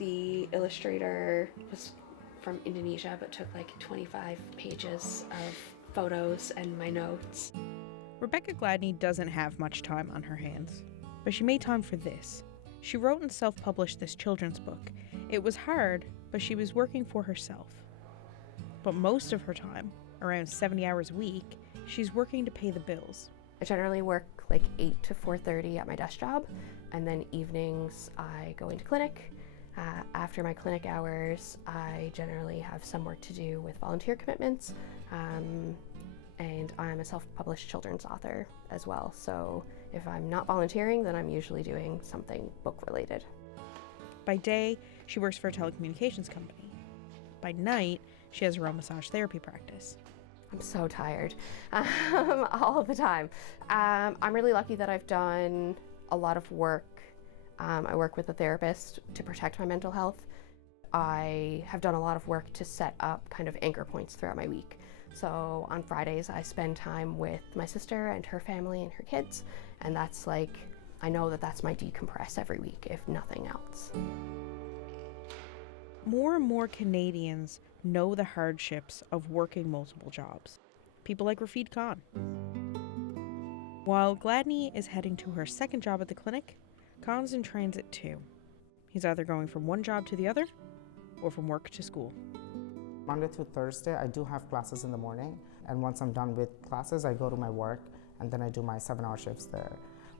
The illustrator was from Indonesia, but took like 25 pages of photos and my notes. Rebecca Gladney doesn't have much time on her hands, but she made time for this. She wrote and self-published this children's book. It was hard, but she was working for herself. But most of her time, around 70 hours a week, she's working to pay the bills. I generally work like 8 to 4:30 at my desk job, and then evenings I go into clinic. After my clinic hours, I generally have some work to do with volunteer commitments, and I'm a self-published children's author as well. So if I'm not volunteering, then I'm usually doing something book-related. By day, she works for a telecommunications company. By night, she has her own massage therapy practice. I'm so tired all the time. I'm really lucky that I've done a lot of work. I work with a therapist to protect my mental health. I have done a lot of work to set up kind of anchor points throughout my week. So on Fridays, I spend time with my sister and her family and her kids, and that's like, I know that that's my decompress every week, if nothing else. More and more Canadians know the hardships of working multiple jobs. People like Rafid Khan. While Gladney is heading to her second job at the clinic, Khan's in transit too. He's either going from one job to the other, or from work to school. Monday through Thursday, I do have classes in the morning, and once I'm done with classes, I go to my work, and then I do my 7-hour shifts there.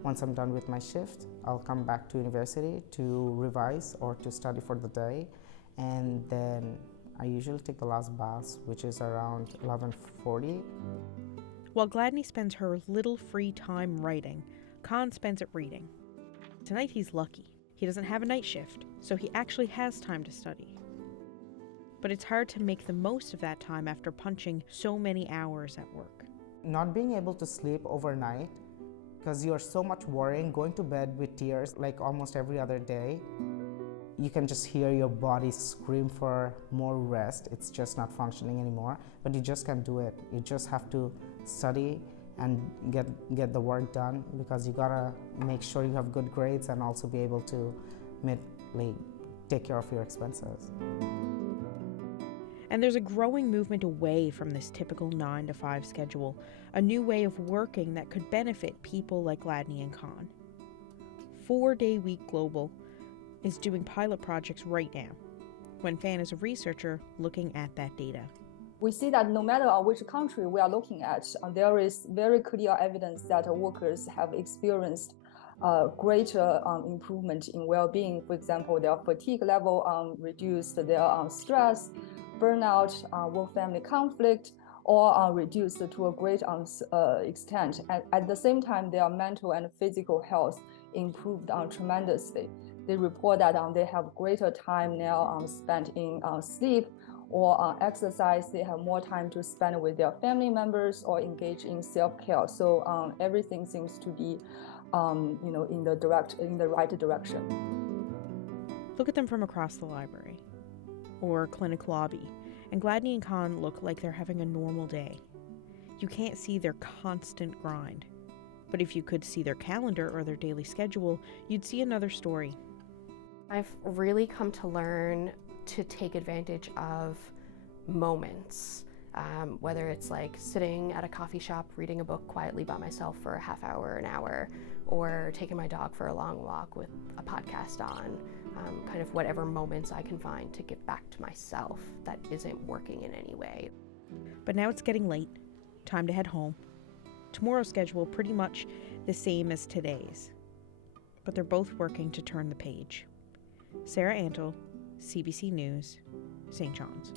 Once I'm done with my shift, I'll come back to university to revise or to study for the day, and then I usually take the last bus, which is around 11:40. While Gladney spends her little free time writing, Khan spends it reading. Tonight he's lucky. He doesn't have a night shift, so he actually has time to study. But it's hard to make the most of that time after punching so many hours at work. Not being able to sleep overnight, because you're so much worrying, going to bed with tears like almost every other day. You can just hear your body scream for more rest. It's just not functioning anymore, but you just can't do it. You just have to study and get the work done, because you gotta make sure you have good grades and also be able to take care of your expenses. And there's a growing movement away from this typical 9-to-5 schedule, a new way of working that could benefit people like Gladney and Khan. 4-Day Week Global is doing pilot projects right now. Wen Fan is a researcher looking at that data. We see that no matter which country we are looking at, there is very clear evidence that workers have experienced greater improvement in well-being. For example, their fatigue level reduced, their stress, burnout, work-family conflict, all reduced to a great extent. At the same time, their mental and physical health improved tremendously. They report that they have greater time now spent in sleep or exercise. They have more time to spend with their family members or engage in self-care. So everything seems to be, in the right direction. Look at them from across the library or clinic lobby, and Gladney and Khan look like they're having a normal day. You can't see their constant grind, but if you could see their calendar or their daily schedule, you'd see another story. I've really come to learn to take advantage of moments, whether it's like sitting at a coffee shop reading a book quietly by myself for a half hour, an hour, or taking my dog for a long walk with a podcast on, kind of whatever moments I can find to give back to myself that isn't working in any way. But now it's getting late, time to head home. Tomorrow's schedule pretty much the same as today's, but they're both working to turn the page. Sarah Antle, CBC News, St. John's.